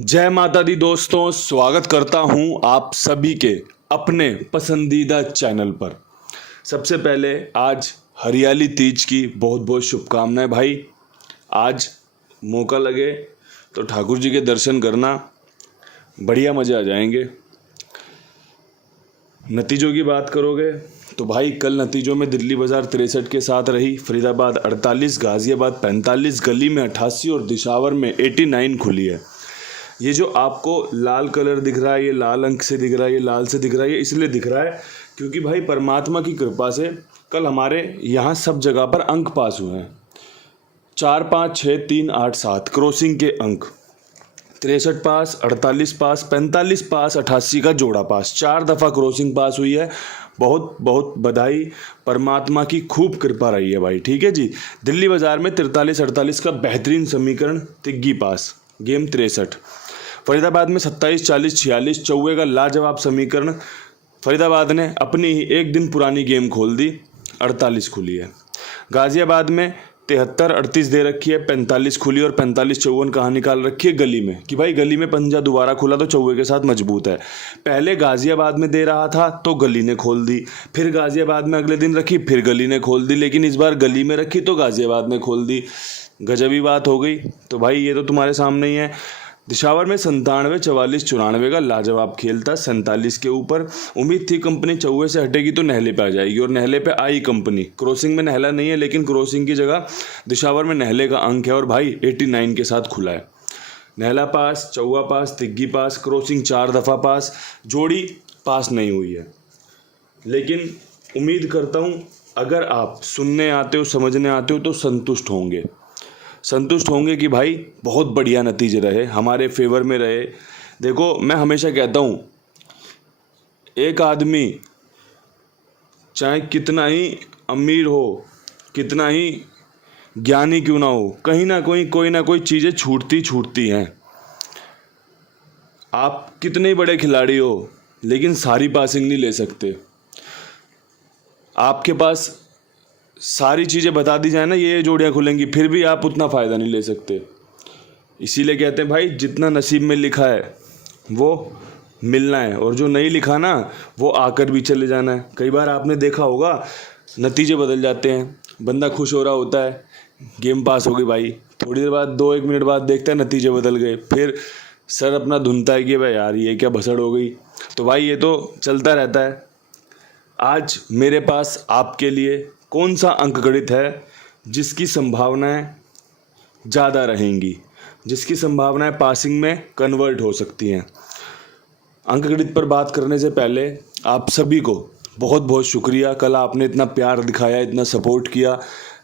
जय माता दी दोस्तों, स्वागत करता हूं आप सभी के अपने पसंदीदा चैनल पर। सबसे पहले आज हरियाली तीज की बहुत बहुत शुभकामनाएं भाई। आज मौका लगे तो ठाकुर जी के दर्शन करना, बढ़िया मज़े आ जाएंगे। नतीजों की बात करोगे तो भाई कल नतीजों में दिल्ली बाज़ार 63 के साथ रही, फरीदाबाद 48, गाज़ियाबाद 45, गली में 88 और दिशावर में 89 खुली है। ये जो आपको लाल कलर दिख रहा है, ये लाल अंक से दिख रहा है, ये लाल से दिख रहा है, ये इसलिए दिख रहा है क्योंकि भाई परमात्मा की कृपा से कल हमारे यहाँ सब जगह पर अंक पास हुए हैं। 4, 5, 6, 3, 8, 7 क्रॉसिंग के अंक, 63 पास, 48 पास, 45 पास, 88 का जोड़ा पास, 4 दफ़ा क्रॉसिंग पास हुई है। बहुत बहुत बधाई, परमात्मा की खूब कृपा रही है भाई। ठीक है जी। दिल्ली बाज़ार में 43, 48 का बेहतरीन समीकरण, तिग्गी पास, गेम 63। फरीदाबाद में 27, 40, 46 चौवे का लाजवाब समीकरण, फरीदाबाद ने अपनी ही एक दिन पुरानी गेम खोल दी, 48 खुली है। गाज़ियाबाद में 73, 38 दे रखी है, 45 खुली और 45, 54 कहाँ निकाल रखी है गली में कि भाई गली में पंजा दोबारा खुला तो चौवे के साथ मजबूत है। पहले गाज़ियाबाद में दे रहा था तो गली ने खोल दी, फिर गाज़ियाबाद में अगले दिन रखी, फिर गली ने खोल दी, लेकिन इस बार गली में रखी तो गाज़ियाबाद ने खोल दी। गजबी बात हो गई। तो भाई ये तो तुम्हारे सामने ही है। दिशावर में 97, 44, 94 का लाजवाब खेल था, 47 के ऊपर। उम्मीद थी कंपनी चौवे से हटेगी तो नहले पे आ जाएगी और नहले पे आई कंपनी। क्रॉसिंग में नहला नहीं है, लेकिन क्रॉसिंग की जगह दिशावर में नहले का अंक है और भाई 89 के साथ खुला है। नहला पास, चौवा पास, तिग्गी पास, क्रॉसिंग 4 दफ़ा पास, जोड़ी पास नहीं हुई है। लेकिन उम्मीद करता हूँ अगर आप सुनने आते हो, समझने आते हो तो संतुष्ट होंगे कि भाई बहुत बढ़िया नतीजे रहे, हमारे फेवर में रहे। देखो मैं हमेशा कहता हूँ, एक आदमी चाहे कितना ही अमीर हो, कितना ही ज्ञानी क्यों ना हो, कहीं ना कोई ना कोई चीज़ें छूटती हैं। आप कितने ही बड़े खिलाड़ी हो, लेकिन सारी पासिंग नहीं ले सकते। आपके पास सारी चीज़ें बता दी जाए ना, ये जोड़ियाँ खुलेंगी, फिर भी आप उतना फ़ायदा नहीं ले सकते। इसीलिए कहते हैं भाई जितना नसीब में लिखा है वो मिलना है, और जो नहीं लिखा ना वो आकर भी चले जाना है। कई बार आपने देखा होगा नतीजे बदल जाते हैं, बंदा खुश हो रहा होता है, गेम पास हो गई भाई, थोड़ी देर बाद 2-1 मिनट बाद देखता है नतीजे बदल गए, फिर सर अपना धुनता है कि भाई यार ये क्या भसड़ हो गई। तो भाई ये तो चलता रहता है। आज मेरे पास आपके लिए कौन सा अंकगणित है जिसकी संभावनाएं ज़्यादा रहेंगी, जिसकी संभावनाएं पासिंग में कन्वर्ट हो सकती हैं। अंकगणित पर बात करने से पहले आप सभी को बहुत बहुत शुक्रिया। कल आपने इतना प्यार दिखाया, इतना सपोर्ट किया।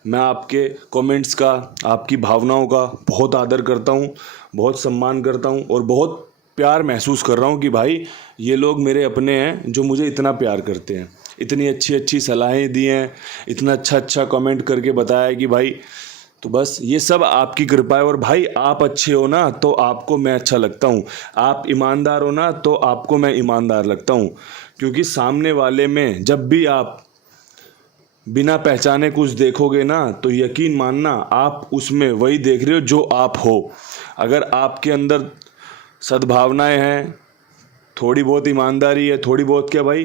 मैं आपके कमेंट्स का, आपकी भावनाओं का बहुत आदर करता हूँ, बहुत सम्मान करता हूँ और बहुत प्यार महसूस कर रहा हूँ कि भाई ये लोग मेरे अपने हैं जो मुझे इतना प्यार करते हैं, इतनी अच्छी अच्छी सलाहें दी हैं, इतना अच्छा कमेंट करके बताया कि भाई, तो बस ये सब आपकी कृपा है। और भाई आप अच्छे हो ना तो आपको मैं अच्छा लगता हूँ, आप ईमानदार हो ना तो आपको मैं ईमानदार लगता हूँ। क्योंकि सामने वाले में जब भी आप बिना पहचाने कुछ देखोगे ना तो यकीन मानना आप उसमें वही देख रहे हो जो आप हो। अगर आपके अंदर सद्भावनाएं हैं, थोड़ी बहुत ईमानदारी है, थोड़ी बहुत क्या भाई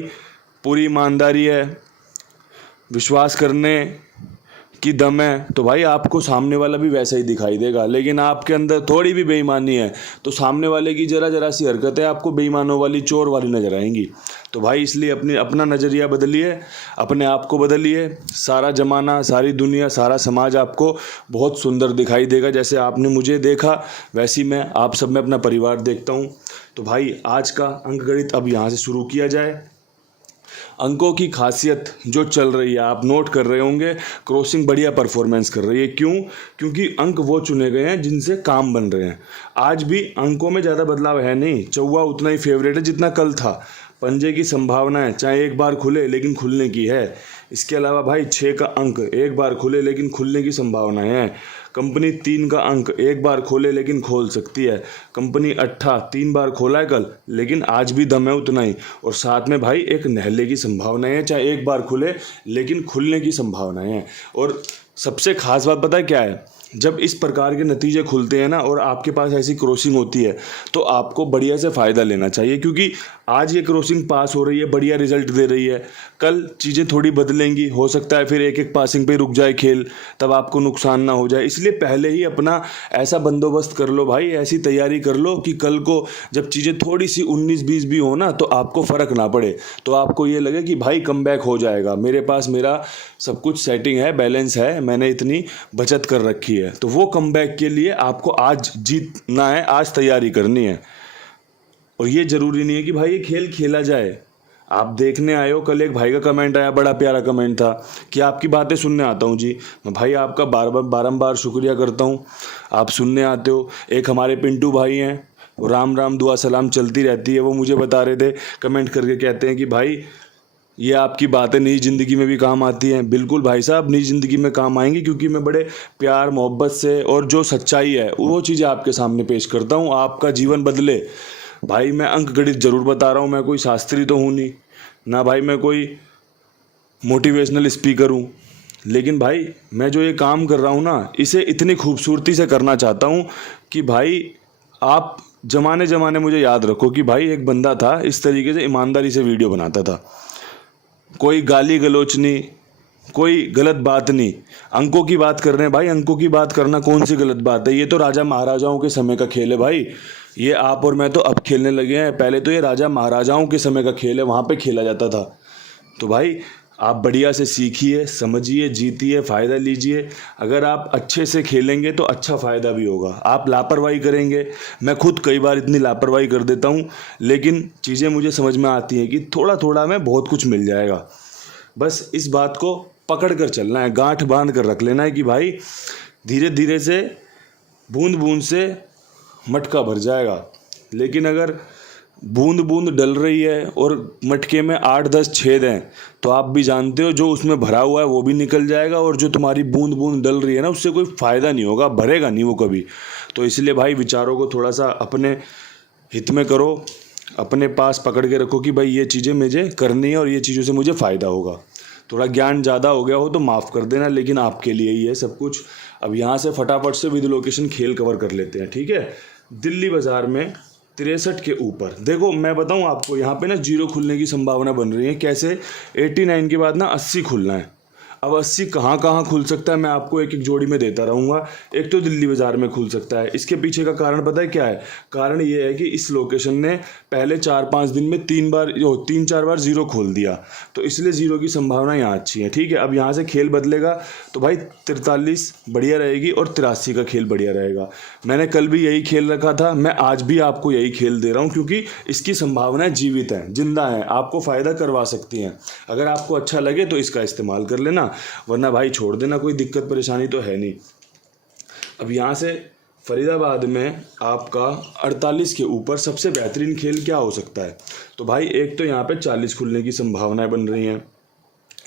पूरी ईमानदारी है, विश्वास करने की दम है, तो भाई आपको सामने वाला भी वैसा ही दिखाई देगा। लेकिन आपके अंदर थोड़ी भी बेईमानी है तो सामने वाले की जरा सी हरकतें आपको बेईमानों वाली, चोर वाली नजर आएंगी। तो भाई इसलिए अपना नज़रिया बदलिए, अपने आप को बदलिए। सारा ज़माना, सारी दुनिया, सारा समाज आपको बहुत सुंदर दिखाई देगा। जैसे आपने मुझे देखा वैसी मैं आप सब में अपना परिवार देखता हूँ। तो भाई आज का अंकगणित अब यहाँ से शुरू किया जाए। अंकों की खासियत जो चल रही है आप नोट कर रहे होंगे, क्रॉसिंग बढ़िया परफॉर्मेंस कर रही है। क्यों? क्योंकि अंक वो चुने गए हैं जिनसे काम बन रहे हैं। आज भी अंकों में ज़्यादा बदलाव है नहीं, चौवा उतना ही फेवरेट है जितना कल था। पंजे की संभावना है चाहे एक बार खुले लेकिन खुलने की है। इसके अलावा भाई 6 का अंक एक बार खुले लेकिन खुलने की संभावना है। कंपनी 3 का अंक एक बार खोले लेकिन खोल सकती है। कंपनी 8 3 बार खोला है कल, लेकिन आज भी दम है उतना ही। और साथ में भाई एक नहले की संभावना है, चाहे एक बार खुले लेकिन खुलने की संभावना है। और सबसे खास बात पता है क्या है? जब इस प्रकार के नतीजे खुलते हैं ना और आपके पास ऐसी क्रॉसिंग होती है तो आपको बढ़िया से फ़ायदा लेना चाहिए, क्योंकि आज ये क्रॉसिंग पास हो रही है, बढ़िया रिजल्ट दे रही है, कल चीज़ें थोड़ी बदलेंगी, हो सकता है फिर एक एक पासिंग पे रुक जाए खेल, तब आपको नुकसान ना हो जाए। इसलिए पहले ही अपना ऐसा बंदोबस्त कर लो भाई, ऐसी तैयारी कर लो कि कल को जब चीज़ें थोड़ी सी 19-20 भी हो ना तो आपको फ़र्क ना पड़े, तो आपको ये लगे कि भाई कमबैक हो जाएगा, मेरे पास मेरा सब कुछ सेटिंग है, बैलेंस है, मैंने इतनी बचत कर रखी है। तो वो कमबैक के लिए आपको आज जीतना है, आज तैयारी करनी है। और ये ज़रूरी नहीं है कि भाई ये खेल खेला जाए, आप देखने आए हो। कल एक भाई का कमेंट आया, बड़ा प्यारा कमेंट था कि आपकी बातें सुनने आता हूँ जी। मैं भाई आपका बारंबार शुक्रिया करता हूँ, आप सुनने आते हो। एक हमारे पिंटू भाई हैं, वो राम राम दुआ सलाम चलती रहती है, वो मुझे बता रहे थे कमेंट करके, कहते हैं कि भाई ये आपकी बातें निजी ज़िंदगी में भी काम आती हैं। बिल्कुल भाई साहब, निजी ज़िंदगी में काम आएंगी, क्योंकि मैं बड़े प्यार मोहब्बत से और जो सच्चाई है वो चीज़ें आपके सामने पेश करता हूँ, आपका जीवन बदले। भाई मैं अंक गणित ज़रूर बता रहा हूँ, मैं कोई शास्त्री तो हूँ नहीं ना भाई, मैं कोई मोटिवेशनल स्पीकर हूँ, लेकिन भाई मैं जो ये काम कर रहा हूँ ना, इसे इतनी खूबसूरती से करना चाहता हूँ कि भाई आप ज़माने मुझे याद रखो कि भाई एक बंदा था, इस तरीके से ईमानदारी से वीडियो बनाता था, कोई गाली गलौच नहीं, कोई गलत बात नहीं। अंकों की बात कर रहे हैं भाई, अंकों की बात करना कौन सी गलत बात है? ये तो राजा महाराजाओं के समय का खेल है भाई, ये आप और मैं तो अब खेलने लगे हैं, पहले तो ये राजा महाराजाओं के समय का खेल है, वहाँ पे खेला जाता था। तो भाई आप बढ़िया से सीखिए, समझिए, जीतिए, फ़ायदा लीजिए। अगर आप अच्छे से खेलेंगे तो अच्छा फ़ायदा भी होगा। आप लापरवाही करेंगे, मैं खुद कई बार इतनी लापरवाही कर देता हूँ, लेकिन चीज़ें मुझे समझ में आती हैं कि थोड़ा थोड़ा में बहुत कुछ मिल जाएगा। बस इस बात को पकड़ कर चलना है, गांठ बांध कर रख लेना है कि भाई धीरे धीरे से, बूंद बूंद से मटका भर जाएगा। लेकिन अगर बूंद बूंद डल रही है और मटके में 8-10 छेद हैं, तो आप भी जानते हो जो उसमें भरा हुआ है वो भी निकल जाएगा, और जो तुम्हारी बूंद बूंद डल रही है ना, उससे कोई फ़ायदा नहीं होगा, भरेगा नहीं वो कभी। तो इसलिए भाई विचारों को थोड़ा सा अपने हित में करो, अपने पास पकड़ के रखो कि भाई ये चीज़ें मुझे करनी है और ये चीज़ों से मुझे फ़ायदा होगा। थोड़ा ज्ञान ज़्यादा हो गया हो तो माफ़ कर देना, लेकिन आपके लिए ही है सब कुछ। अब यहाँ से फटाफट से विद लोकेशन खेल कवर कर लेते हैं, ठीक है। दिल्ली बाज़ार में 63 के ऊपर, देखो मैं बताऊं आपको, यहाँ पे ना 0 खुलने की संभावना बन रही है। कैसे? 89 के बाद ना 80 खुलना है। अब 80 कहाँ कहाँ खुल सकता है, मैं आपको एक एक जोड़ी में देता रहूँगा। एक तो दिल्ली बाज़ार में खुल सकता है। इसके पीछे का कारण पता है क्या है? कारण ये है कि इस लोकेशन ने पहले 4-5 दिन में 3-4 बार 0 खोल दिया, तो इसलिए 0 की संभावना यहाँ अच्छी है, ठीक है। अब यहाँ से खेल बदलेगा तो भाई 43 बढ़िया रहेगी और 83 का खेल बढ़िया रहेगा। मैंने कल भी यही खेल रखा था, मैं आज भी आपको यही खेल दे रहा हूँ, क्योंकि इसकी संभावनाएं जीवित हैं, जिंदा हैं, आपको फ़ायदा करवा सकती हैं। अगर आपको अच्छा लगे तो इसका इस्तेमाल कर लेना, वरना भाई छोड़ देना, कोई दिक्कत परेशानी तो है नहीं। अब यहाँ से फरीदाबाद में आपका 48 के ऊपर सबसे बेहतरीन खेल क्या हो सकता है? तो भाई एक तो यहाँ पे 40 खुलने की संभावनाएं बन रही हैं,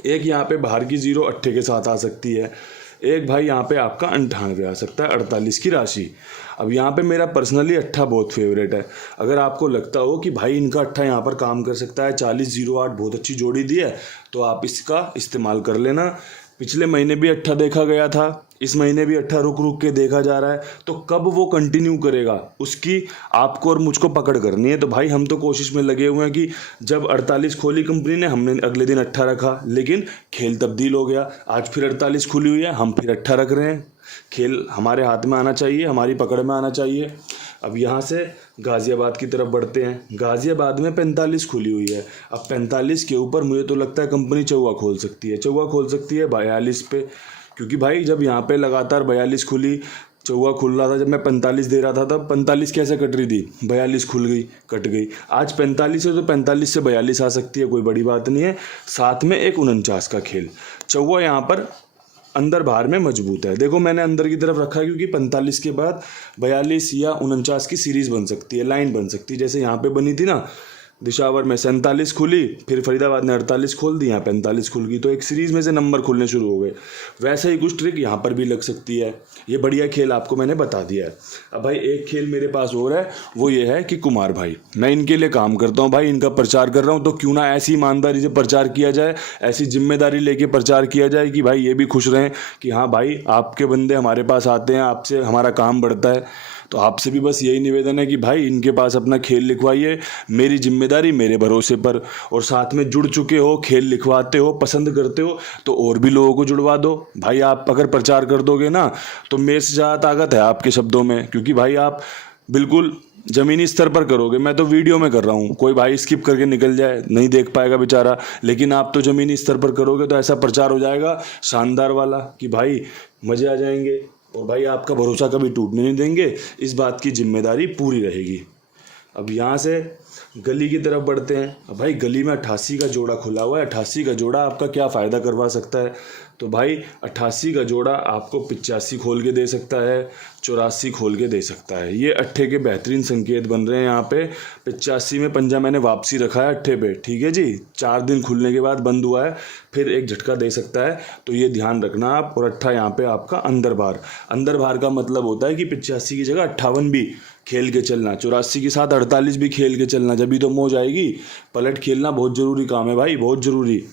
एक यहाँ पे बाहर की 0 अट्ठे के साथ आ सकती है, एक भाई यहाँ पे आपका 98 आ सकता है, 48 की राशि। अब यहाँ पे मेरा पर्सनली अट्ठा बहुत फेवरेट है। अगर आपको लगता हो कि भाई इनका अट्ठा यहाँ पर काम कर सकता है, 40-08 बहुत अच्छी जोड़ी दी है, तो आप इसका इस्तेमाल कर लेना। पिछले महीने भी अट्ठा देखा गया था, इस महीने भी अट्ठा रुक रुक के देखा जा रहा है, तो कब वो कंटिन्यू करेगा उसकी आपको और मुझको पकड़ करनी है। तो भाई हम तो कोशिश में लगे हुए हैं कि जब 48 खोली कंपनी ने, हमने अगले दिन अट्ठा रखा, लेकिन खेल तब्दील हो गया, आज फिर 48 खुली हुई है, हम फिर अट्ठा रख रहे हैं। खेल हमारे हाथ में आना चाहिए, हमारी पकड़ में आना चाहिए। अब यहाँ से गाज़ियाबाद की तरफ बढ़ते हैं। गाज़ियाबाद में 45 खुली हुई है। अब 45 के ऊपर मुझे तो लगता है कंपनी चौवा खोल सकती है, 42 पे, क्योंकि भाई जब यहाँ पे लगातार 42 खुली, चौवा खुल रहा था, जब मैं 45 दे रहा था तब 45 कैसे कट रही थी, 42 खुल गई, कट गई। आज 45 है तो 45 से 42 आ सकती है, कोई बड़ी बात नहीं है। साथ में एक 49 का खेल, चौवा यहाँ पर अंदर बाहर में मजबूत है। देखो मैंने अंदर की तरफ रखा है, क्योंकि 45 के बाद 42 या 49 की सीरीज़ बन सकती है, लाइन बन सकती है, जैसे यहाँ पे बनी थी ना दिशावर में 47 खुली, फिर फरीदाबाद ने 48 खोल दी, यहाँ 45 खुल गई, तो एक सीरीज़ में से नंबर खुलने शुरू हो गए। वैसे ही कुछ ट्रिक यहाँ पर भी लग सकती है। ये बढ़िया खेल आपको मैंने बता दिया है। अब भाई एक खेल मेरे पास और है, वो ये है कि कुमार भाई, मैं इनके लिए काम करता हूँ भाई, इनका प्रचार कर रहा हूँ, तो क्यों ना ऐसी ईमानदारी से प्रचार किया जाए, ऐसी जिम्मेदारी लेके प्रचार किया जाए कि भाई ये भी खुश रहें कि हाँ भाई आपके बंदे हमारे पास आते हैं, आपसे हमारा काम बढ़ता है। तो आपसे भी बस यही निवेदन है कि भाई इनके पास अपना खेल लिखवाइए, मेरी जिम्मेदारी मेरे भरोसे पर, और साथ में जुड़ चुके हो, खेल लिखवाते हो, पसंद करते हो, तो और भी लोगों को जुड़वा दो भाई। आप अगर प्रचार कर दोगे ना तो मेरे से ज़्यादा ताकत है आपके शब्दों में, क्योंकि भाई आप बिल्कुल ज़मीनी स्तर पर करोगे, मैं तो वीडियो में कर रहा हूँ, कोई भाई स्किप करके निकल जाए नहीं देख पाएगा बेचारा, लेकिन आप तो ज़मीनी स्तर पर करोगे तो ऐसा प्रचार हो जाएगा शानदार वाला कि भाई मज़े आ जाएंगे, और भाई आपका भरोसा कभी टूटने नहीं देंगे, इस बात की जिम्मेदारी पूरी रहेगी। अब यहाँ से गली की तरफ बढ़ते हैं। अब भाई गली में 88 का जोड़ा खुला हुआ है। 88 का जोड़ा आपका क्या फ़ायदा करवा सकता है? तो भाई 88 का जोड़ा आपको 85 खोल के दे सकता है, 84 खोल के दे सकता है। ये अट्ठे के बेहतरीन संकेत बन रहे हैं यहाँ पे। 85 में पंजा मैंने वापसी रखा है अट्ठे पे, ठीक है जी। 4 दिन खुलने के बाद बंद हुआ है, फिर एक झटका दे सकता है, तो ये ध्यान रखना आप। और अट्ठा यहाँ पे आपका अंदर बार का मतलब होता है कि 85 की जगह 58 भी खेल के चलना, 84 के साथ 48 भी खेल के चलना, जब भी तो मौज आएगी। पलट खेलना बहुत ज़रूरी काम है भाई, बहुत ज़रूरी।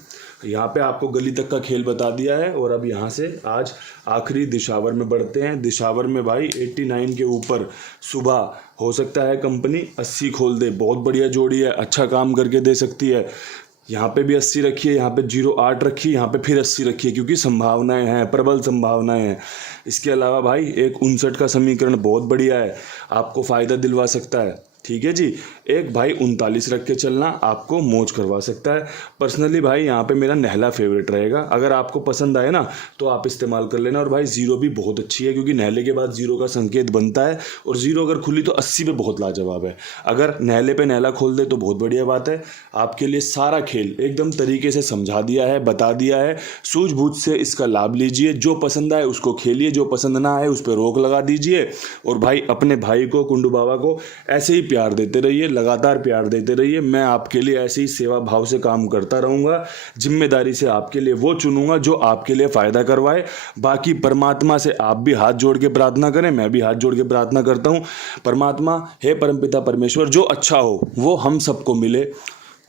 यहाँ पे आपको गली तक का खेल बता दिया है, और अब यहाँ से आज आखिरी दिशावर में बढ़ते हैं। दिशावर में भाई 89 के ऊपर सुबह हो सकता है कंपनी 80 खोल दे, बहुत बढ़िया जोड़ी है, अच्छा काम करके दे सकती है। यहाँ पे भी 80 रखी है, यहाँ पे 08 रखी है, यहाँ पे फिर 80 रखी है, क्योंकि संभावनाएं हैं, प्रबल संभावनाएं हैं। इसके अलावा भाई एक 59 का समीकरण बहुत बढ़िया है, आपको फ़ायदा दिलवा सकता है, ठीक है जी। एक भाई 39 रख के चलना आपको मौज करवा सकता है। पर्सनली भाई यहाँ पे मेरा नहला फेवरेट रहेगा, अगर आपको पसंद आए ना तो आप इस्तेमाल कर लेना। और भाई 0 भी बहुत अच्छी है, क्योंकि नहले के बाद 0 का संकेत बनता है, और 0 अगर खुली तो 80 पे बहुत लाजवाब है। अगर नहले पे नहला खोल दे तो बहुत बढ़िया बात है। आपके लिए सारा खेल एकदम तरीके से समझा दिया है, बता दिया है, सूझबूझ से इसका लाभ लीजिए। जो पसंद आए उसको खेलिए, जो पसंद ना आए उस पर रोक लगा दीजिए। और भाई अपने भाई को, कुंडू बाबा को ऐसे ही प्यार देते रहिए, लगातार प्यार देते रहिए। मैं आपके लिए ऐसे ही सेवा भाव से काम करता रहूँगा, जिम्मेदारी से आपके लिए वो चुनूंगा जो आपके लिए फ़ायदा करवाए। बाकी परमात्मा से आप भी हाथ जोड़ के प्रार्थना करें, मैं भी हाथ जोड़ के प्रार्थना करता हूँ। परमात्मा, हे परमपिता परमेश्वर, जो अच्छा हो वो हम सबको मिले,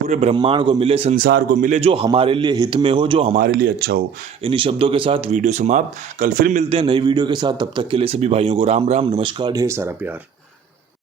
पूरे ब्रह्मांड को मिले, संसार को मिले, जो हमारे लिए हित में हो, जो हमारे लिए अच्छा हो। इन्हीं शब्दों के साथ वीडियो समाप्त। कल फिर मिलते हैं नई वीडियो के साथ, तब तक के लिए सभी भाइयों को राम राम, नमस्कार, ढेर सारा प्यार।